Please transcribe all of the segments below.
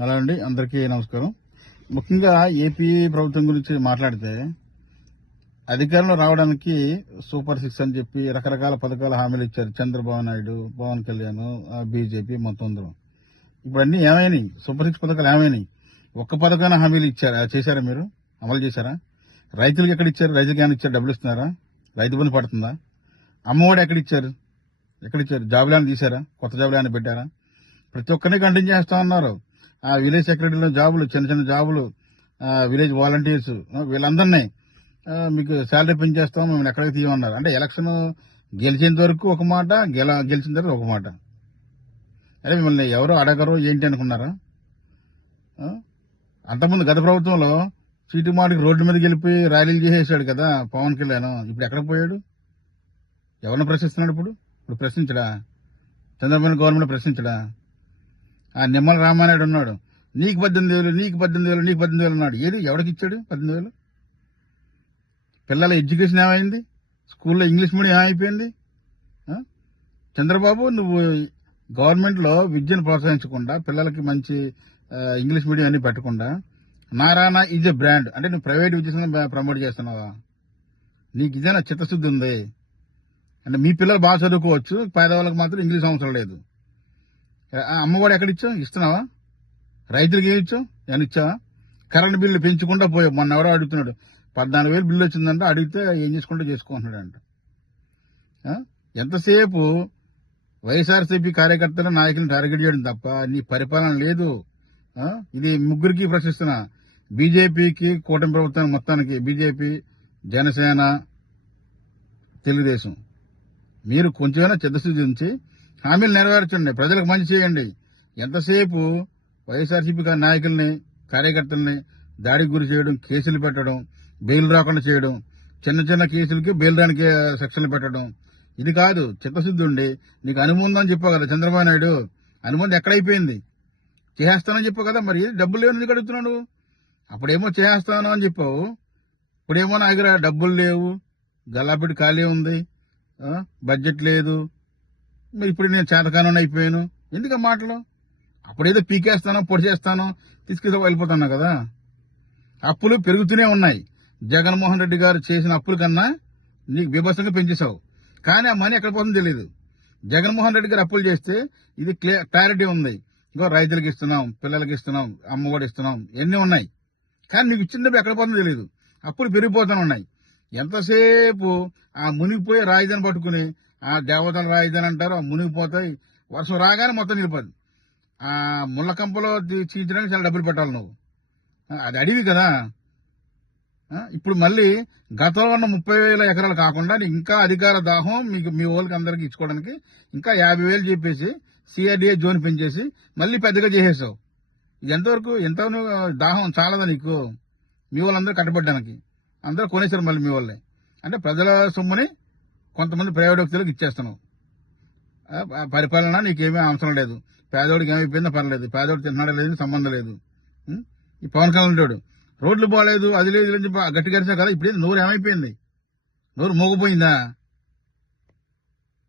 Hello అండి. అందరికీ నమస్కారం. ముఖ్యంగా ఏపీ ప్రభుత్వం గురించి మాట్లాడితే అధికారంలో రావడానికి సూపర్ సిక్స్ అని చెప్పి రకరకాల పథకాల హామీలు ఇచ్చారు. చంద్రబాబు నాయుడు పవన్ కళ్యాణ్ బీజేపీ మొత్తం అందరూ. ఇప్పుడు అన్ని ఏమైనాయి? సూపర్ సిక్స్ పథకాలు ఏమైనాయి? ఒక్క పథకాన హామీలు ఇచ్చారా? చేశారా మీరు? అమలు చేశారా? రైతులకు ఎక్కడ ఇచ్చారు? రైతులకు ఏమైనా ఇచ్చారు? డబ్బులు ఇస్తున్నారా? రైతు బంధు పడుతుందా? అమ్మఒడి ఎక్కడ ఇచ్చారు? ఎక్కడ ఇచ్చారు? జాబులు ఏమైనా తీశారా? కొత్త జాబులు ఏమైనా పెట్టారా? ప్రతి ఒక్కరిని కంటిన్యూ చేస్తా ఉన్నారు. విలేజ్ సెక్రటరీలో జాబులు చిన్న చిన్న జాబులు విలేజ్ వాలంటీర్స్ వీళ్ళందరినీ మీకు శాలరీ పెంచేస్తాం మేము ఎక్కడికి తీయమన్నారు. అంటే ఎలక్షన్ గెలిచేంత వరకు ఒక మాట గెల గెలిచిన తర్వాత ఒక మాట. అదే మిమ్మల్ని ఎవరు అడగరు ఏంటి అనుకున్నారా? అంతకుముందు గత ప్రభుత్వంలో చీటి మాటికి రోడ్డు మీదకి వెళ్ళిపోయి ర్యాలీలు చేసేసాడు కదా పవన్ కళ్యాణ్. ఇప్పుడు ఎక్కడికి పోయాడు? ఎవరిని ప్రశ్నిస్తున్నాడు ఇప్పుడు? ఇప్పుడు ప్రశ్నించడా? చంద్రబాబు గవర్నమెంట్ ప్రశ్నించడా? ఆ నిమ్మల రామానాయుడు ఉన్నాడు. నీకు పద్దెనిమిది వేలు నీకు పద్దెనిమిది వేలు నీకు పద్దెనిమిది వేలు ఉన్నాడు ఏది? ఎవరికి ఇచ్చాడు పద్దెనిమిది వేలు? పిల్లల ఎడ్యుకేషన్ ఏమైంది? స్కూల్లో ఇంగ్లీష్ మీడియం ఏమైపోయింది? చంద్రబాబు నువ్వు గవర్నమెంట్లో విద్యను ప్రోత్సహించకుండా పిల్లలకి మంచి ఇంగ్లీష్ మీడియం అన్ని పెట్టకుండా నారాయణ ఈజ్ ఎ బ్రాండ్ అంటే నువ్వు ప్రైవేట్ విద్యను ప్రమోట్ చేస్తున్నావా? నీకు ఇదేనా చిత్తశుద్ధి ఉంది? అంటే మీ పిల్లలు బాగా చదువుకోవచ్చు పేదవాళ్ళకి మాత్రం ఇంగ్లీష్ అవసరం లేదు. అమ్మఒడి ఎక్కడ ఇచ్చావు? ఇస్తున్నావా? రైతులకి ఏమి ఇచ్చావు? ఏమైనా ఇచ్చావా? కరెంట్ బిల్లు పెంచుకుంటా పోయావు. మొన్న ఎవరో అడుగుతున్నాడు. పద్నాలుగు వేలు బిల్లు వచ్చిందంటే. అడిగితే ఏం చేసుకుంటూ చేసుకుంటున్నాడు అంట ఎంతసేపు వైఎస్ఆర్సీపీ కార్యకర్తలు నాయకులను టార్గెట్ చేయడం తప్ప నీ పరిపాలన లేదు. ఇది ముగ్గురికి ప్రశ్నిస్తున్నా బీజేపీకి కూటమి ప్రభుత్వం మొత్తానికి బీజేపీ జనసేన తెలుగుదేశం. మీరు కొంచెమైనా చిత్తశుద్ధి ఉంచి హామీలు నెరవేర్చండి ప్రజలకు మంచి చేయండి. ఎంతసేపు వైఎస్ఆర్సీపీ నాయకుల్ని కార్యకర్తల్ని దాడికి గురి చేయడం కేసులు పెట్టడం బెయిల్ రాకుండా చేయడం చిన్న చిన్న కేసులకి బెయిల్ రానికి సెక్షన్లు పెట్టడం ఇది కాదు. చిత్తశుద్ధి ఉండి నీకు అనుబంధం అని చెప్పావు కదా చంద్రబాబు నాయుడు. అనుబంధం ఎక్కడైపోయింది? చేస్తానని చెప్పావు కదా మరి డబ్బులు లేవు నీకు అడుగుతున్నాడు అప్పుడేమో చేస్తాను అని చెప్పావు. ఇప్పుడేమో నా దగ్గర డబ్బులు లేవు. గల్లాపెట్టి ఖాళీ ఉంది. బడ్జెట్ లేదు. ఇప్పుడు నేను చేతకానం అయిపోయాను. ఎందుకు ఆ మాటలు? అప్పుడేదో పీకేస్తానో పొడి చేస్తాను తీసుకెళ్ళి వెళ్ళిపోతున్నాను కదా. అప్పులు పెరుగుతూనే ఉన్నాయి. జగన్మోహన్ రెడ్డి గారు చేసిన అప్పుల కన్నా నీకు బీభత్సంగా పెంచేశావు. కానీ ఆ మనీ ఎక్కడ పోతుందో తెలియదు జగన్మోహన్ రెడ్డి గారు అప్పులు చేస్తే ఇది క్లియర్ క్లారిటీ ఉంది. ఇంకో రైతులకు ఇస్తున్నాం పిల్లలకి ఇస్తున్నాం అమ్మఒడి ఇస్తున్నాం ఎన్ని ఉన్నాయి. కానీ మీకు ఇచ్చిన డబ్బు ఎక్కడ పోతుందో తెలియదు అప్పులు పెరిగిపోతూనే ఉన్నాయి. ఎంతసేపు ఆ మునిగిపోయే రాజధాని పట్టుకుని ఆ దేవతల రాజధాని అంటారు మునిగిపోతాయి వర్షం రాగానే మొత్తం నిలిపోద్ది. ఆ ముళ్ళకంపలో తీ- చీల్చడానికి చాలా డబ్బులు పెట్టాలి నువ్వు. అది అడివి కదా. ఇప్పుడు మళ్ళీ గతంలో ఉన్న ముప్పై వేల ఎకరాలు కాకుండా ఇంకా అధికార దాహం మీకు మీ వాళ్ళకి అందరికి ఇచ్చుకోవడానికి ఇంకా యాభై వేలు చెప్పేసి సిఆర్డీఏ జోన్ పెంచేసి మళ్ళీ పెద్దగా చేసేసావు. ఇది ఎంతవరకు ఎంత దాహం చాలదా నీకు? మీ వాళ్ళందరూ కట్టబడ్డానికి. అందరూ కొనేసారు మళ్ళీ మీ వాళ్ళే. అంటే ప్రజల సొమ్ముని కొంతమంది ప్రైవేట్ వ్యక్తులకు ఇచ్చేస్తున్నావు పరిపాలన నీకేమీ అవసరం లేదు. పేదోడికి ఏమైపోయిందో పర్లేదు. పేదోడు తిన్నాడో లేదు సంబంధం లేదు. ఈ పవన్ కళ్యాణ్ ఉంటాడు రోడ్లు బాగాలేదు అది లేదు ఇది లేదు గట్టి గడిచా కదా ఇప్పుడు నోరు ఏమైపోయింది? నోరు మూగిపోయిందా?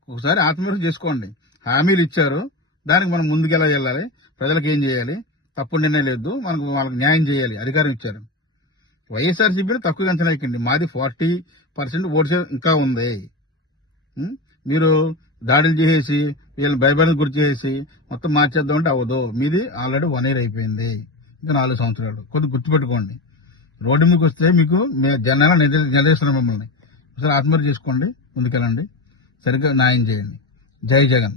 ఒకసారి ఆత్మహత్య చేసుకోండి. హామీలు ఇచ్చారు. దానికి మనం ముందుకెలా వెళ్ళాలి? ప్రజలకు ఏం చేయాలి? తప్పు నిర్ణయం లేదు. మనకు వాళ్ళకి న్యాయం చేయాలి. అధికారం ఇచ్చారు. వైఎస్ఆర్సీపీని తక్కువ అంచనా ఎక్కండి మాది ఫార్టీ పర్సెంట్ ఓట్స్ ఇంకా ఉంది. మీరు దాడులు చేసేసి వీళ్ళని భయభ్రానికి గురి చేసి మొత్తం మార్చేద్దాం అంటే అవ్వదు. మీది ఆల్రెడీ వన్ ఇయర్ అయిపోయింది. ఇంకా నాలుగు సంవత్సరాలు. కొద్దిగా గుర్తుపెట్టుకోండి. రోడ్డు మీకు వస్తే మీకు మే- జనాలు నిల- మిమ్మల్ని. ఒకసారి ఆత్మహత్య చేసుకోండి. ముందుకెళ్ళండి. సరిగ్గా న్యాయం చేయండి. జై జగన్.